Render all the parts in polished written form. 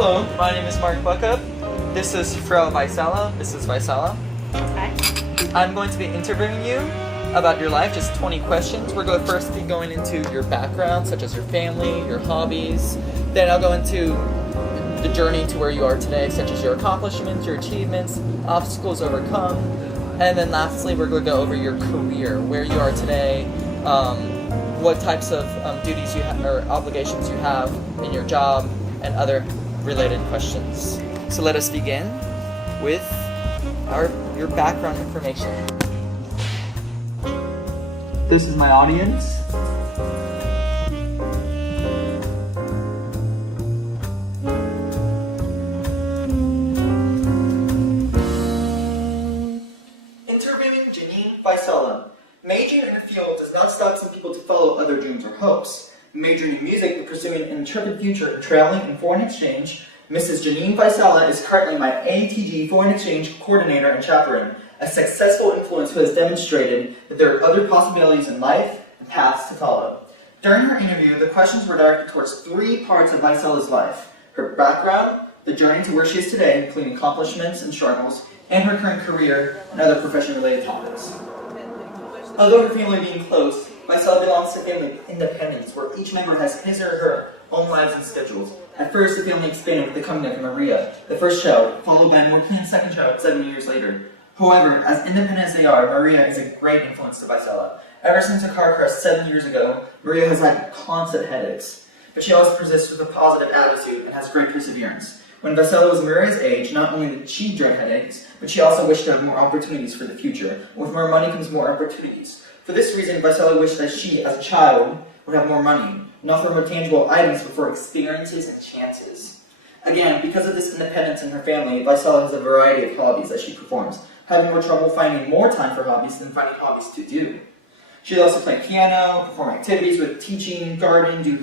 Hello, my name is Mark Buckup. This is Frau Waisala. This is Waisala. Hi. I'm going to be interviewing you about your life, just 20 questions. We're going to first be going into your background, such as your family, your hobbies. Then I'll go into the journey to where you are today, such as your accomplishments, your achievements, obstacles overcome. And then lastly, we're going to go over your career, where you are today, what types of duties you have or obligations you have in your job, and other related questions. So let us begin with your background information. This is my audience. Interviewing Jeanine Waisala. Majoring in a field does not stop some people to follow other dreams or hopes. Majoring in music but pursuing an intrepid future in traveling and foreign exchange, Mrs. Jeanine Waisala is currently my ATG Foreign Exchange Coordinator and Chaperone, a successful influence who has demonstrated that there are other possibilities in life and paths to follow. During her interview, the questions were directed towards 3 parts of Waisala's life: her background, the journey to where she is today, including accomplishments and struggles, and her current career and other profession-related topics. Although her family being close, Waisala belongs to family independence, where each member has his or her own lives and schedules. At first, the family expanded with the coming of Maria, the first child, followed by a more planned second child 7 years later. However, as independent as they are, Maria is a great influence to Waisala. Ever since her car crash 7 years ago, Maria has had constant headaches, but she always persists with a positive attitude and has great perseverance. When Waisala was Maria's age, not only did she dread headaches, but she also wished to have more opportunities for the future. With more money comes more opportunities. For this reason, Waisala wished that she, as a child, would have more money, not for more tangible items, but for experiences and chances. Again, because of this independence in her family, Waisala has a variety of hobbies that she performs, having more trouble finding more time for hobbies than finding hobbies to do. She also play piano, perform activities with teaching, gardening, do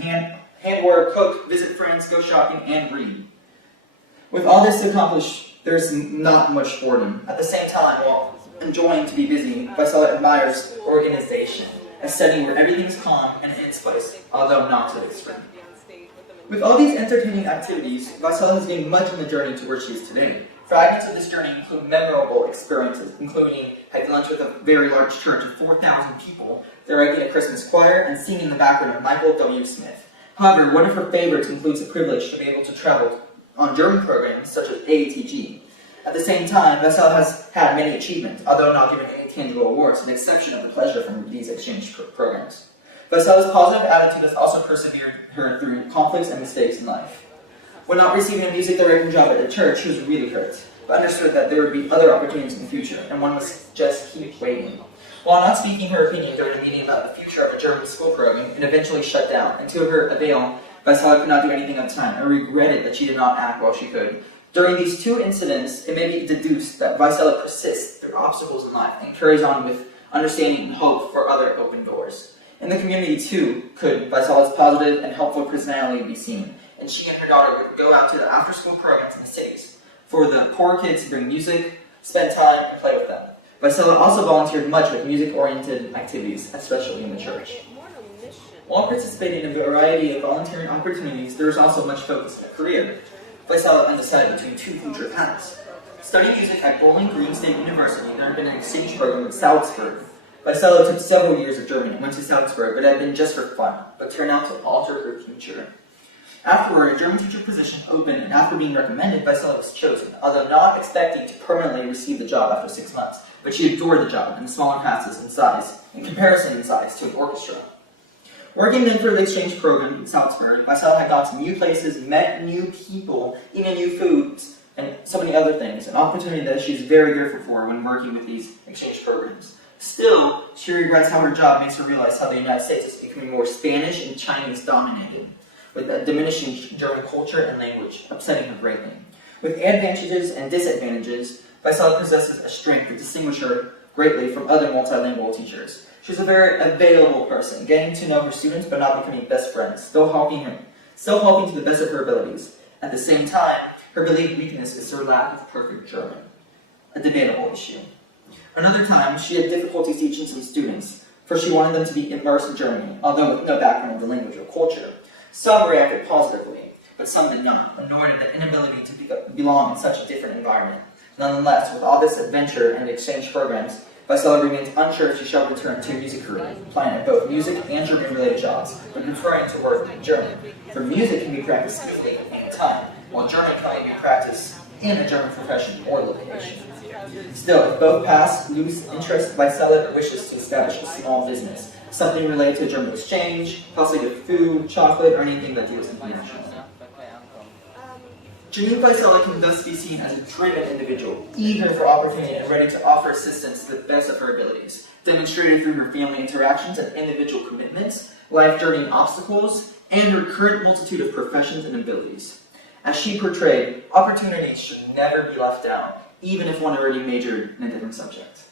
handwork, cook, visit friends, go shopping, and read. With all this accomplished, there's not much boredom. At the same time, while enjoying to be busy, Waisala admires organization, a setting where everything's calm and in its place, although not to the extreme. With all these entertaining activities, Waisala has gained much in the journey to where she is today. Fragments of this journey include memorable experiences, including having lunch with a very large church of 4,000 people, directing a Christmas choir, and singing in the background of Michael W. Smith. However, one of her favorites includes the privilege to be able to travel on German programs such as AATG. At the same time, Waisala has had many achievements, although not given any tangible awards, an exception of the pleasure from these exchange programs. Waisala's positive attitude has also persevered her through conflicts and mistakes in life. When not receiving a music directing job at the church, she was really hurt, but understood that there would be other opportunities in the future, and one must just keep waiting. While not speaking her opinion during a meeting about the future of a German school program, it eventually shut down, and to her avail, Waisala could not do anything at the time, and regretted that she did not act while she could. During these 2 incidents, it may be deduced that Waisala persists through obstacles in life and carries on with understanding and hope for other open doors. In the community, too, could Waisala's positive and helpful personality be seen, and she and her daughter would go out to the after-school programs in the cities for the poor kids to bring music, spend time, and play with them. Waisala also volunteered much with music-oriented activities, especially in the church. While participating in a variety of volunteering opportunities, there was also much focus on her career. Waisala undecided between 2 future paths. Studying music at Bowling Green State University, there had been an exchange program in Salzburg. Waisala took several years of German and went to Salzburg, but it had been just for fun, but turned out to alter her future. Afterward, a German teacher position opened, and after being recommended, Waisala was chosen, although not expecting to permanently receive the job after 6 months. But she adored the job and the smaller classes in comparison in size to an orchestra. Working then for the exchange program in Salzburg, Waisala had gone to new places, met new people, eaten new foods, and so many other things, an opportunity that she's very grateful for when working with these exchange programs. Still, she regrets how her job makes her realize how the United States is becoming more Spanish and Chinese dominated, with a diminishing German culture and language, upsetting her greatly. With advantages and disadvantages, Waisala possesses a strength that distinguishes her greatly from other multilingual teachers. She's a very available person, getting to know her students but not becoming best friends, still helping to the best of her abilities. At the same time, her believed weakness is her lack of perfect German, a debatable issue. Another time, she had difficulty teaching some students, for she wanted them to be immersed in Germany, although with no background in the language or culture. Some reacted positively. but some did not, annoyed at the inability to belong in such a different environment. Nonetheless, with all this adventure and exchange programs, Waisala remains unsure if she shall return to a music career, applying at both music and German-related jobs, but preferring to work in German. For music can be practiced easily at any time, while German can only be practiced in a German profession or location. Still, if both pass, lose interest, Waisala wishes to establish a small business, something related to German exchange, possibly to food, chocolate, or anything that deals international. Jeanine Waisala can thus be seen as a driven individual, eager for opportunity and ready to offer assistance to the best of her abilities, demonstrated through her family interactions and individual commitments, life-journeying obstacles, and her current multitude of professions and abilities. As she portrayed, opportunities should never be left out, even if one already majored in a different subject.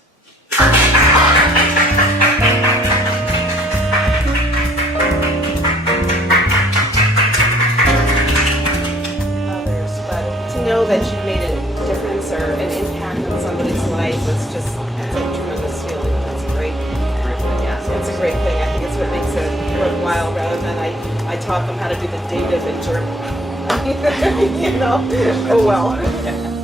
Know that you've made a difference or an impact on somebody's life, it's a tremendous feeling. That's great. Yeah, it's a great thing. I think it's what makes it worthwhile rather than I taught them how to do the dative in German. You know? Oh well.